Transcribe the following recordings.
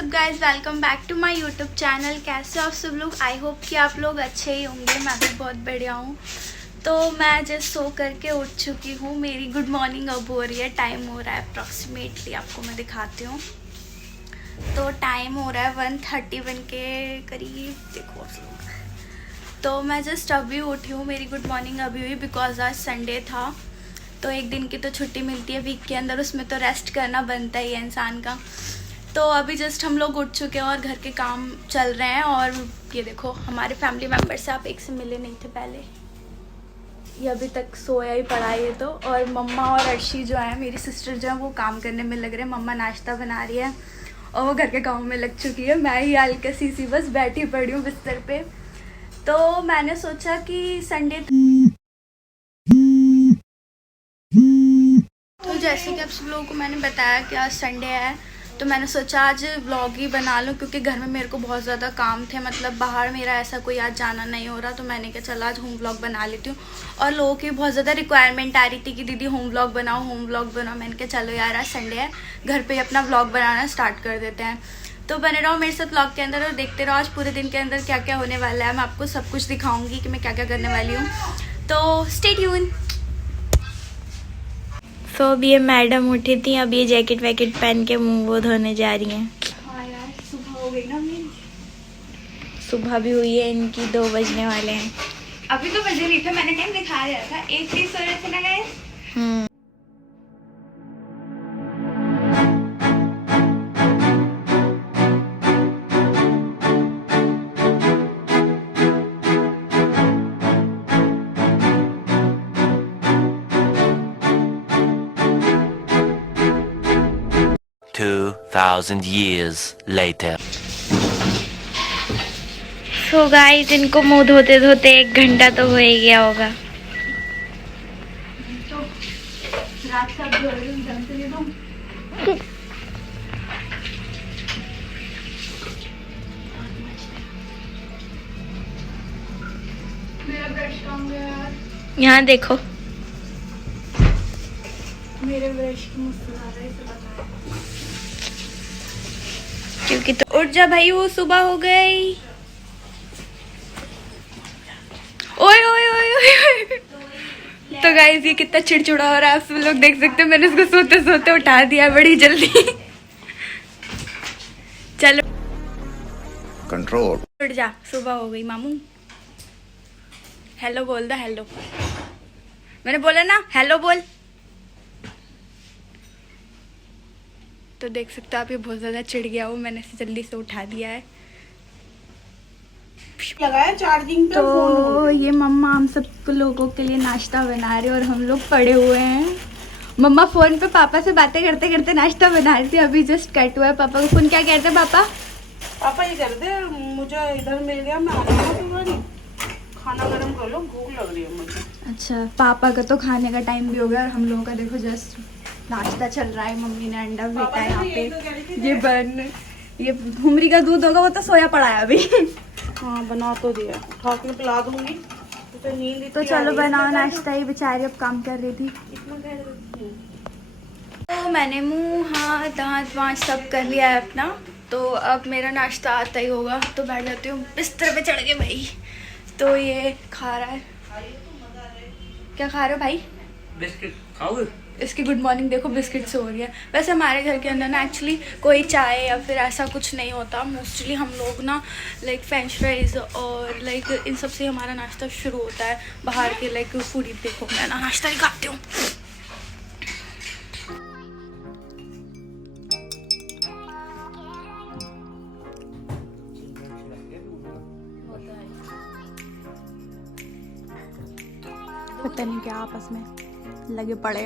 WhatsApp guys, welcome back to my YouTube channel. कैसे हो आप सब लोग? आई होप कि आप लोग अच्छे ही होंगे। मैं भी बहुत बढ़िया हूँ। तो मैं जस्ट सो करके उठ चुकी हूँ। मेरी गुड मॉर्निंग अब हो रही है। टाइम हो रहा है अप्रॉक्सीमेटली, आपको मैं दिखाती हूँ। तो टाइम हो रहा है 1:31 के करीब, देखो आप लोग। तो मैं जस्ट अभी उठी हूँ। मेरी गुड मॉर्निंग अभी हुई बिकॉज आज संडे था। तो एक दिन की तो छुट्टी मिलती है वीक के अंदर, उसमें तो रेस्ट करना बनता ही है इंसान का। तो अभी जस्ट हम लोग उठ चुके हैं और घर के काम चल रहे हैं। और ये देखो हमारे फैमिली मेम्बर से आप एक से मिले नहीं थे पहले, ये अभी तक सोया ही पड़ा है ये तो। और मम्मा और अर्शी जो है मेरी सिस्टर जो है वो काम करने में लग रहे हैं। मम्मा नाश्ता बना रही है और वो घर के काम में लग चुकी है। मैं ही हल्की सी बस बैठी पड़ी हूँ बिस्तर पे। तो मैंने सोचा कि संडे, तो जैसे कि आप सब लोगों को मैंने बताया कि आज संडे है, तो मैंने सोचा आज व्लॉग ही बना लूँ क्योंकि घर में मेरे को बहुत ज़्यादा काम थे। मतलब बाहर मेरा ऐसा कोई आज जाना नहीं हो रहा, तो मैंने कहा चला आज होम व्लॉग बना लेती हूँ। और लोगों की बहुत ज़्यादा रिक्वायरमेंट आ रही थी कि दीदी होम व्लॉग बनाओ, होम व्लॉग बनाओ। मैंने कहा चलो यार आज संडे है, घर पे ही अपना व्लॉग बनाना स्टार्ट कर देते हैं। तो बने रहो मेरे साथ व्लॉग के अंदर और देखते रहो आज पूरे दिन के अंदर क्या क्या होने वाला है। मैं आपको सब कुछ दिखाऊँगी कि मैं क्या क्या करने वाली हूँ, तो स्टे ट्यून। तो अब ये मैडम उठी थी, अब ये जैकेट वैकेट पहन के मुंह वो धोने जा रही हैं। हाँ यार सुबह हो गई ना मेरी। सुबह भी हुई है इनकी, 2 बजने वाले हैं। अभी तो बजे नहीं थे, मैंने टाइम दिखा दिया था। 1:30 हो रहे थे ना guys. 2,000 years later. So guys इनको मुंह धोते धोते 1 घंटा तो हो ही गया होगा। तो रात का मेरा ब्रश कहाँ गया यार? यहाँ देखो मेरे ब्रश की मुश्किल आ रही है क्योंकि तो उठ जा भाई, वो सुबह हो गई। ओए ओए ओए ओए। तो गाइस ये कितना चिड़चिड़ा हो रहा है आप सब लोग देख सकते हो। मैंने इसको सोते सोते उठा दिया बड़ी जल्दी। चलो कंट्रोल, उठ जा, सुबह हो गई मामू। हेलो बोल दो, हेलो। मैंने बोला ना हेलो बोल। तो देख सकते हो आप, ये बहुत ज़्यादा चिढ़ गया वो, मैंने इसे जल्दी से उठा दिया है। लगाया चार्जिंग पे। तो ये मम्मा हम सब लोगों के लिए नाश्ता बना रही है और हम लोग पड़े हुए हैं। मम्मा फ़ोन पे पापा से बातें करते करते नाश्ता बना रही थी। अभी जस्ट कट हुआ है। पापा को फ़ोन क्या कहते हैं पापा? पापा ये कर दे, मुझे इधर मिल गया, मैं आऊँगा, खाना गरम कर लो, भूख लग रही है मुझे। अच्छा, पापा का तो खाने का टाइम भी हो गया और हम लोगों का देखो जस्ट नाश्ता चल रहा है। मम्मी ने अंडा फेंटा है यहाँ पे। ये बन, ये घुमरी का दूध होगा, वो तो सोया पड़ा है अभी। हाँ बना तो दिया, उठा के पिला दूंगी। तो नींद तो चलो बनाओ नाश्ता, ही बेचारी अब काम कर रही थी। तो मैंने मुंह हाथ दांत वाँत सब कर लिया है अपना। तो अब मेरा नाश्ता आता ही होगा, तो बैठ जाती हूँ बिस्तर पे चढ़ के भाई। तो ये खा रहा है, क्या खा रहे हो भाई? बिस्किट खाओगे? इसकी गुड मॉर्निंग देखो बिस्किट से हो रही है। वैसे हमारे घर के अंदर ना एक्चुअली कोई चाय या फिर ऐसा कुछ नहीं होता। मोस्टली हम लोग ना लाइक फ्रेंच फ्राइज और लाइक इन सब से हमारा नाश्ता शुरू होता है। बाहर के लाइक फूडी देखो, मैं ना नाश्ता ही खाती हूँ। पता नहीं क्या आपस में लगे पड़े।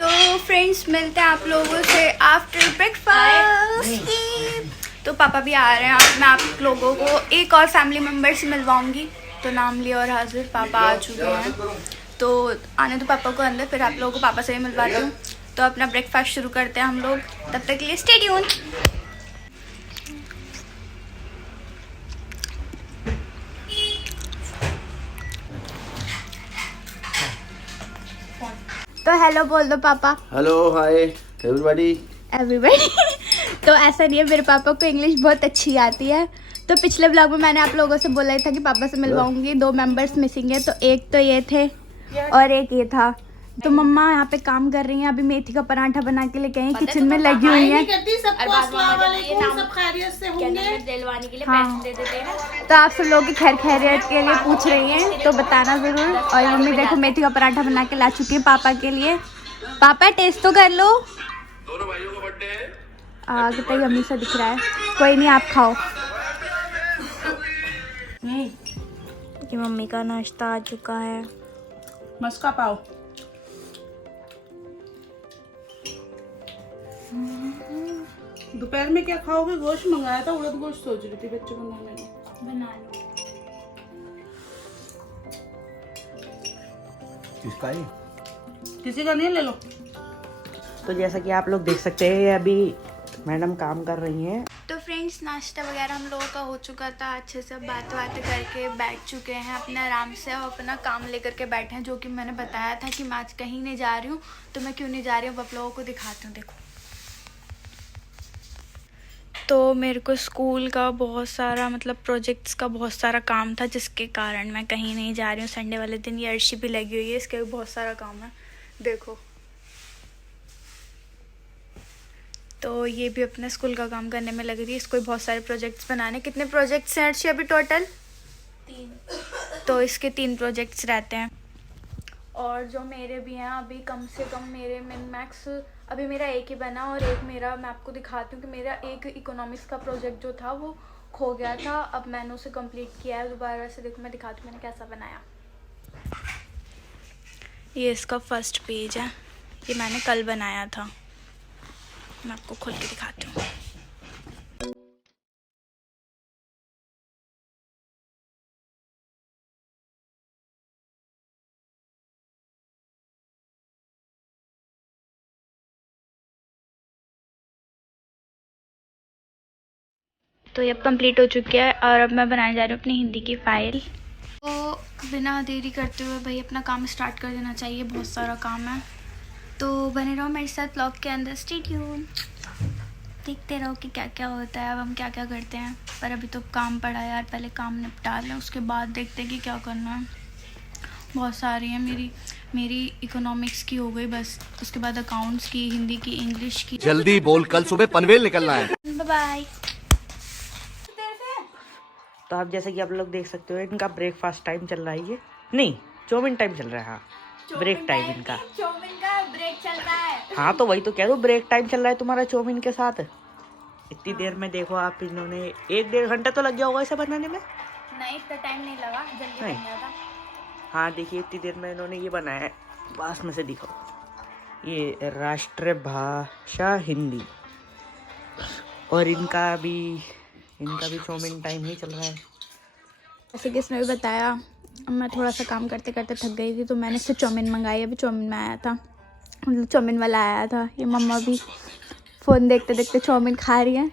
तो फ्रेंड्स मिलते हैं आप लोगों से आफ्टर ब्रेकफास्ट। तो पापा भी आ रहे हैं। अब मैं आप लोगों को एक और फैमिली मेम्बर से मिलवाऊंगी। तो नाम लिया और हाजिर पापा आ चुके हैं। तो आने दो पापा को अंदर, फिर आप लोगों को पापा से भी मिलवाती हूँ। तो अपना ब्रेकफास्ट शुरू करते हैं हम लोग, तब तक के लिए स्टे ट्यून। तो हेलो बोल दो पापा। Hello, hi everybody. एवरीबॉडी। तो ऐसा नहीं है, मेरे पापा को इंग्लिश बहुत अच्छी आती है। तो पिछले ब्लॉग में मैंने आप लोगों से बोला ही था कि पापा से मिलवाऊंगी। 2 मेंबर्स मिसिंग है, तो एक तो ये थे और एक ये था। तो मम्मा यहाँ पे काम कर रही हैं, अभी मेथी का पराठा बना के लेके आई, किचन में लगी हुई है। हाँ, तो आप सब लोग की खैर खैरियत के लिए पूछ रही हैं तो बताना ज़रूर। और मम्मी देखो मेथी का पराठा बना के ला चुकी है पापा के लिए। पापा टेस्ट तो कर लो। दोनों भाइयों का बर्थडे है। कितना यम्मी सा दिख रहा है। कोई नहीं, आप खाओ। कि मम्मी का नाश्ता आ चुका है, मस्का पाव। दोपहर में क्या खाओगे? गोश्त मंगाया था, उड़द गोश्त सोच रही थी बच्चों को बना लो। किसका ही? किसी का नहीं, ले लो। तो जैसा कि आप लोग देख सकते हैं अभी मैडम काम कर रही हैं। तो फ्रेंड्स, नाश्ता वगैरह हम लोगों का हो चुका था, अच्छे से बात करके बैठ चुके हैं अपने आराम से और अपना काम लेकर के बैठे हैं। जो कि मैंने बताया था कि मैं आज कहीं नहीं जा रही हूँ। तो मैं क्यों नहीं जा रही हूँ आप लोगों को दिखाती हूँ। देखो, तो मेरे को स्कूल का बहुत सारा मतलब प्रोजेक्ट्स का बहुत सारा काम था, जिसके कारण मैं कहीं नहीं जा रही हूँ संडे वाले दिन। ये अर्शी भी लगी हुई है, इसके भी बहुत सारा काम है। देखो, तो ये भी अपने स्कूल का काम करने में लग रही है। इसको भी बहुत सारे प्रोजेक्ट्स बनाने। कितने प्रोजेक्ट्स हैं अर्शी अभी टोटल? 3। तो इसके 3 प्रोजेक्ट्स रहते हैं। और जो मेरे भी हैं अभी, कम से कम मेरे मिन मैक्स अभी मेरा एक ही बना। और एक मेरा, मैं आपको दिखाती हूँ कि मेरा एक इकोनॉमिक्स का प्रोजेक्ट जो था वो खो गया था। अब मैंने उसे कंप्लीट किया है दोबारा से। देखो, मैं दिखाती हूँ मैंने कैसा बनाया। ये इसका फर्स्ट पेज है, ये मैंने कल बनाया था। मैं आपको खोल के दिखाती हूँ। तो ये अब कंप्लीट हो चुकी है और अब मैं बनाने जा रही हूँ अपनी हिंदी की फाइल। तो बिना देरी करते हुए भाई अपना काम स्टार्ट कर देना चाहिए, बहुत सारा काम है। तो बने रहो मेरे साथ ब्लॉग के अंदर, स्टे ट्यून। देखते रहो कि क्या क्या होता है, अब हम क्या क्या करते हैं। पर अभी तो काम पड़ा है यार, पहले काम निपटा लें, उसके बाद देखते हैं कि क्या करना है। बहुत सारी है मेरी इकोनॉमिक्स की हो गई बस, उसके बाद अकाउंट्स की, हिंदी की, इंग्लिश की। जल्दी बोल, कल सुबह पनवेल निकलना है। Bye bye. तो आप जैसा कि आप लोग देख सकते हो इनका ब्रेकफास्ट टाइम चल रहा है। ये नहीं, चौमिन टाइम चल रहा है। हाँ, ब्रेक टाइम इनका। चौमिन का ब्रेक चल रहा है। हाँ, तो वही तो कह दो, ब्रेक टाइम चल रहा है तुम्हारा चौमिन के साथ। इतनी देर में देखो आप, इन्होंने 1-1.5 घंटा तो लग गया होगा इसे बनाने में। नहीं, इतना टाइम नहीं लगा, जल्दी बन गया था। हाँ, देखिए इतनी देर में इन्होंने ये बनाया है। पास में से दिखाओ, ये राष्ट्रभाषा हिंदी। और इनका भी चौमिन टाइम ही चल रहा है। जैसे कि इसने भी बताया, मैं थोड़ा सा काम करते करते थक गई थी, तो मैंने इससे चौमिन मंगाई। अभी चौमिन में आया था, मतलब चौमिन वाला आया था। ये मम्मा भी फ़ोन देखते देखते चौमिन खा रही है।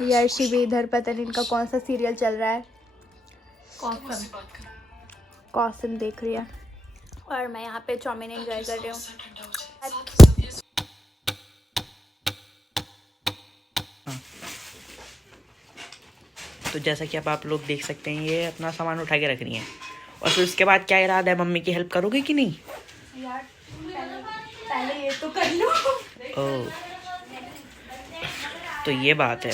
ये अर्शी भी इधर, पता नहीं इनका कौन सा सीरियल चल रहा है, कॉसम देख रही है। और मैं यहाँ पे चौमिन एंजॉय कर रही हूँ। तो जैसा कि अब आप लोग देख सकते हैं, ये अपना सामान उठा के रख रही हैं। और फिर उसके बाद क्या इरादा है, मम्मी की हेल्प करोगे कि नहीं? यार पहले ये तो कर लो। ओह, तो ये बात है।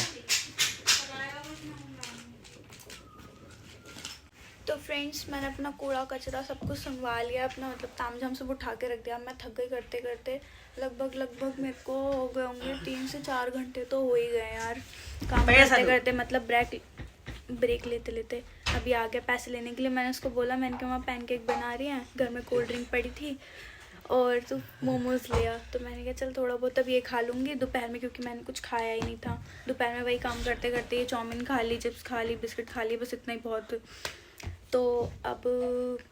तो फ्रेंड्स, मैंने अपना कूड़ा कचरा सब कुछ संभाल लिया, अपना मतलब तामझाम सब उठा के रख दिया। मैं थक गई करते करते, लगभग मेरे को हो गए होंगे 3 से 4 घंटे तो हो ही गए यार काम करते करते, मतलब ब्रेक लेते लेते। अभी आ गया पैसे लेने के लिए। मैंने उसको बोला, मैंने कहा वहाँ पैनकेक बना रही हैं, घर में कोल्ड ड्रिंक पड़ी थी और तो मोमोज़ लिया। तो मैंने कहा चल थोड़ा बहुत अब ये खा लूँगी दोपहर में, क्योंकि मैंने कुछ खाया ही नहीं था दोपहर में। वही काम करते करते ये चाउमीन खा ली, चिप्स खा ली, बिस्किट खा ली, बस इतना ही बहुत। तो अब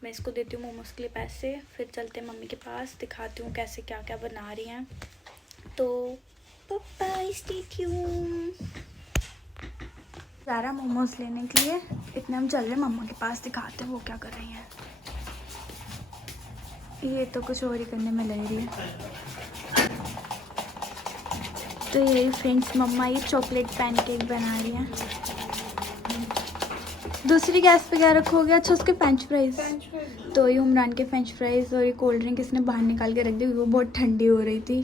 मैं इसको देती हूँ मोमोज़ के लिए पैसे, फिर चलते हैं मम्मी के पास, दिखाती हूँ कैसे क्या क्या बना रही हैं। तो बाय, स्टे ट्यून। जा रहा मोमोज़ लेने के लिए, इतने हम चल रहे हैं मम्मा के पास, दिखाते हैं वो क्या कर रही हैं। ये तो कुछ और ही करने में लग रही है। तो ये फ्रेंड्स मम्मा ये चॉकलेट पैनकेक बना रही है। दूसरी गैस पे क्या रखोगे? अच्छा उसके फ्रेंच फ्राइज। तो ये उमरान के फ्रेंच फ्राइज और ये कोल्ड ड्रिंक इसने बाहर निकाल के रख दी, वो बहुत ठंडी हो रही थी,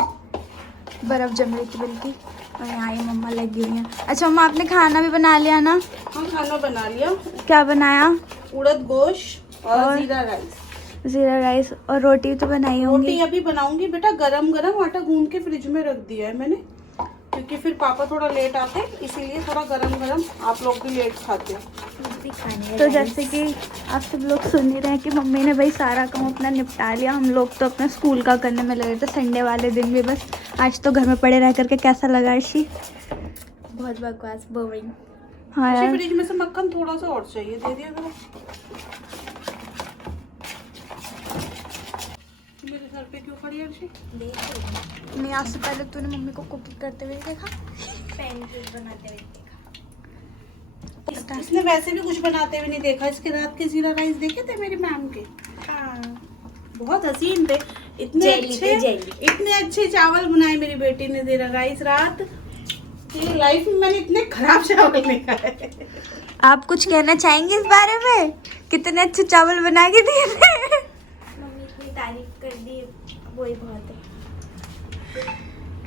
बर्फ़ जम रही थी बल्कि। और यहाँ ये मम्मा लगी हुई हैं। अच्छा मम्मा आपने खाना भी बना लिया ना? हाँ खाना बना लिया। क्या बनाया? उड़द गोश्त और जीरा राइस। जीरा राइस और रोटी तो बनाई होंगी। रोटी अभी बनाऊंगी बेटा, गरम गरम आटा गूंद के फ्रिज में रख दिया है मैंने, क्योंकि फिर पापा थोड़ा लेट आते हैं, इसीलिए थोड़ा गरम गरम। आप लोग भी लेट खाते हो तो जैसे कि आप सब लोग सुन ही रहे हैं कि मम्मी ने भाई सारा काम अपना निपटा लिया। हम लोग तो अपना स्कूल का करने में लगे थे, संडे वाले दिन भी। बस आज तो घर में पड़े रह करके कैसा लगा अर्शी? बहुत बकवास, बोरिंग। हाँ यार, फ्रिज में से मक्खन थोड़ा सा और चाहिए, दे दिया करो। मेरे सर पे क्यों खड़ी है अर्शी? नहीं आज से पहले तूने मम्मी को कुकिंग करते हुए देखा? पैनकेक बनाते हुए देखा। इसने वैसे भी कुछ बनाते हुए नहीं देखा। इसके रात के जीरा राइस देखे थे मेरी मैम के? हाँ बहुत हसीन थे, इतने अच्छे चावल बनाए मेरी बेटी ने जीरा राइस रात की। लाइफ में मैंने इतने खराब चावल नहीं खाए। आप कुछ कहना चाहेंगे इस बारे में? कितने अच्छे चावल बना के दिए थे। मम्मी इतनी तारीफ कर दी, वही बहुत है।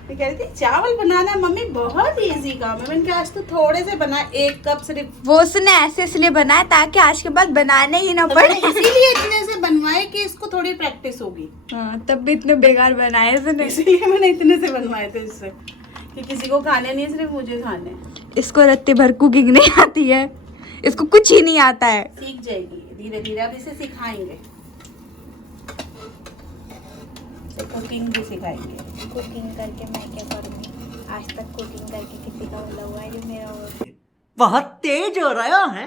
मैं कह रही थी चावल बनाना मम्मी बहुत इजी काम है। मैंने कहा आज तो थोड़े से बना, 1 कप सिर्फ। वो उसने ऐसे इसलिए बनाया ताकि आज के बाद बनाने ही ना पड़े। इसीलिए इतने से बनवाए कि इसको थोड़ी प्रैक्टिस होगी। हाँ, तब भी इतने बेकार बनाए इसने। इसीलिए मैंने इतने से बनवाए थे इससे, कि किसी को खाने नहीं, सिर्फ मुझे खाने। इसको रत्ती भर कुकिंग नहीं आती है, इसको कुछ ही नहीं आता है। सीख जाएगी धीरे धीरे, अब इसे सिखाएंगे, कुकिंग भी सिखाएंगे। कुकिंग करके मैं क्या करूँगी? आज तक कुकिंग करके किसी का बोला हुआ है जो मेरा हो। बहुत तेज हो रहा है।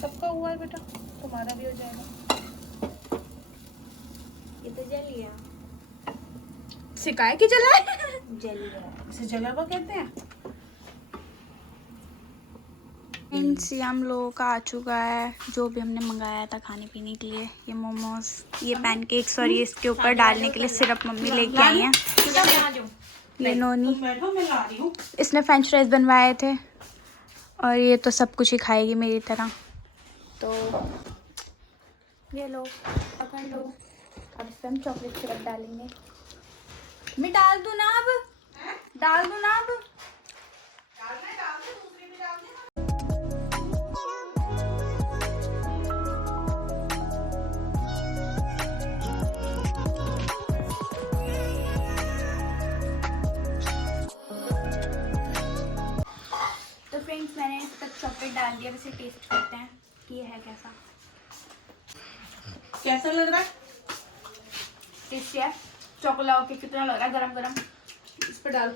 सबका हुआ है बेटा, तुम्हारा भी हो जाएगा। ये तो जल गया। सिखाए कि जला जल गया। इसे जलावा कहते हैं। फ्रेंड्स हम लोगों का आ चुका है जो भी हमने मंगाया था खाने पीने के लिए। ये मोमोज, ये पैनकेक्स और ये इसके ऊपर डालने के लिए सिरप मम्मी लेके आई हैं। ये नोनी, बैठो मैं ला रही हूँ। इसने फ्रेंच फ्राइज बनवाए थे और ये तो सब कुछ ही खाएगी मेरी तरह। तो ये लो, पकड़ लो। अब इस पर हम चॉकलेट सिरप डालेंगे। मैं डाल दूँ ना अब? डाल दूँ ना अब? तो फ्रेंड्स मैंने इस तक चॉकलेट डाल दिया, वैसे टेस्ट करते हैं कि ये है कैसा। कैसा लग रहा है? टेस्टी है। चॉकलेट के कितना लग रहा है गरम गरम। इस पे डाल,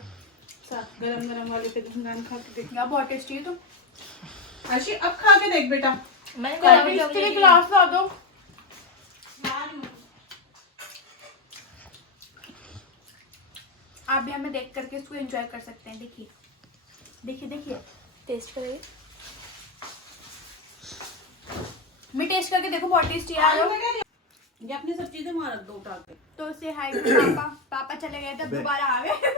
साथ गरम गरम वाले पे दुकान खा के देख। यार बहुत टेस्टी है। तो आशी अब खा के देख बेटा। मैंने ग्लास ला दो। आप भी हमें देख करके इसको एंजॉय कर सकते हैं। देखिए देखिए देखिए, टेस्ट करिए। मैं टेस्ट करके देखो, बहुत टेस्टी है। ये अपनी सब चीजें वहाँ रख दो उठा के। तो से हाय पापा, पापा चले गए थे, दोबारा आ गए।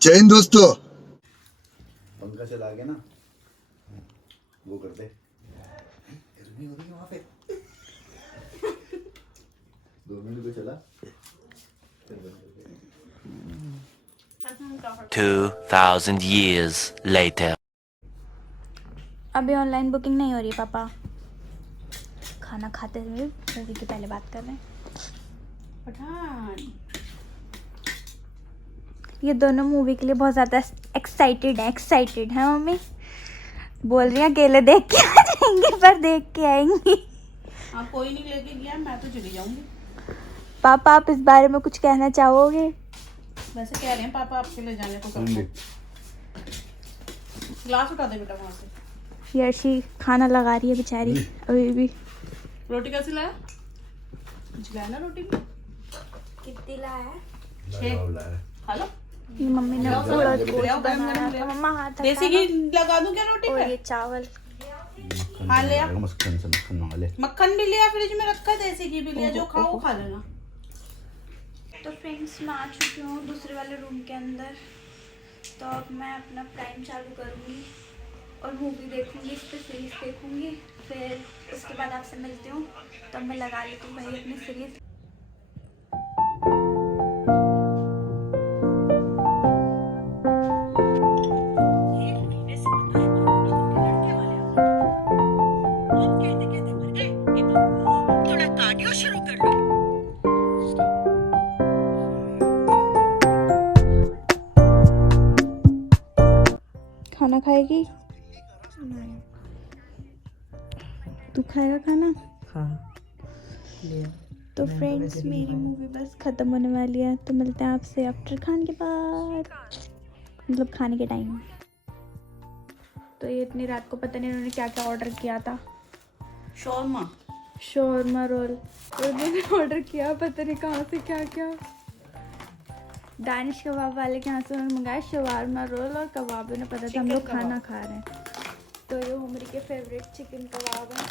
चैन दोस्तों, पंखा चला के ना वो कर दे। वहाँ पे 2 मिनट पे चला। 2,000 years later. अभी ऑनलाइन बुकिंग नहीं हो रही पापा, खाना खाते हुए मूवी की पहले बात कर रहे हैं। पठान ये दोनों मूवी के लिए बहुत ज़्यादा एक्साइटेड है मम्मी। बोल रही हैं अकेले देख के आ जाएंगे, पर देख के आएंगी। हाँ कोई नहीं लेके गया, मैं तो चली जाऊंगी। पापा आप इस बारे में कुछ कहना चाहोगे? वैसे कह रहे हैं पापा आपके ले जाने को सबको। ग्लास उठा दे बेटा वहाँ से। यर्शी खाना लगा रही है बेचारी अभी भी। रोटी कैसी लाया? कुछ लाया ना रोटी में? कितनी ला है? 6 खा लो। ये मम्मी ने पूरा गोश्त बनाया था। मम्मा हाथ देसी घी लगा दूं क्या रोटी और पे? ये चावल। हाँ ले आ। मक्खन से मक्खन मंगा ले। मक्खन भी लिया, फ्रिज में रखा, देसी घी भी लिया, जो खाओ खा लेना। तो फ्रेंड्स मैं आ चुकी हूँ दूसरे वाले रूम के अंदर। तो अब मैं अपना प्राइम चालू करूँगी और मूवी देखूँगी, इस पर सीरीज़ देखूँगी। फिर उसके बाद आपसे मिलती हूँ। तब मैं लगा लेती हूँ भाई अपनी सीरीज़। खाना खाएगी? तू खाएगा खाना? हाँ लिया। तो फ्रेंड्स मेरी मूवी बस ख़त्म होने वाली है, तो मिलते हैं आपसे आफ्टर खाने के बाद, मतलब खाने के टाइम। तो ये इतनी रात को पता नहीं इन्होंने क्या क्या ऑर्डर किया था। शोरमा रोल उन्होंने ऑर्डर किया, पता नहीं कहाँ से क्या क्या। दानिश कबाब वाले के यहाँ से उन्होंने मंगाया शवारमा रोल और कबाब। उन्हें पता था हम लोग खाना खा रहे हैं। तो ये हुमरी के फेवरेट चिकन कबाब है।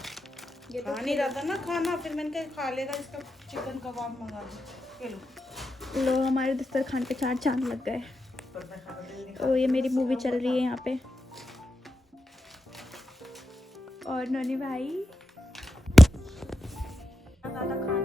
ये तो खा नहीं रहा था ना खाना, फिर मैंने कहा खा लेगा इसका चिकन कबाब मंगा दो। लो लो हमारे दस्तरखान पे 4 चांद लग गए। तो ये मेरी मूवी चल रही है यहाँ पे। और नोनी भाई ज़्यादा खाने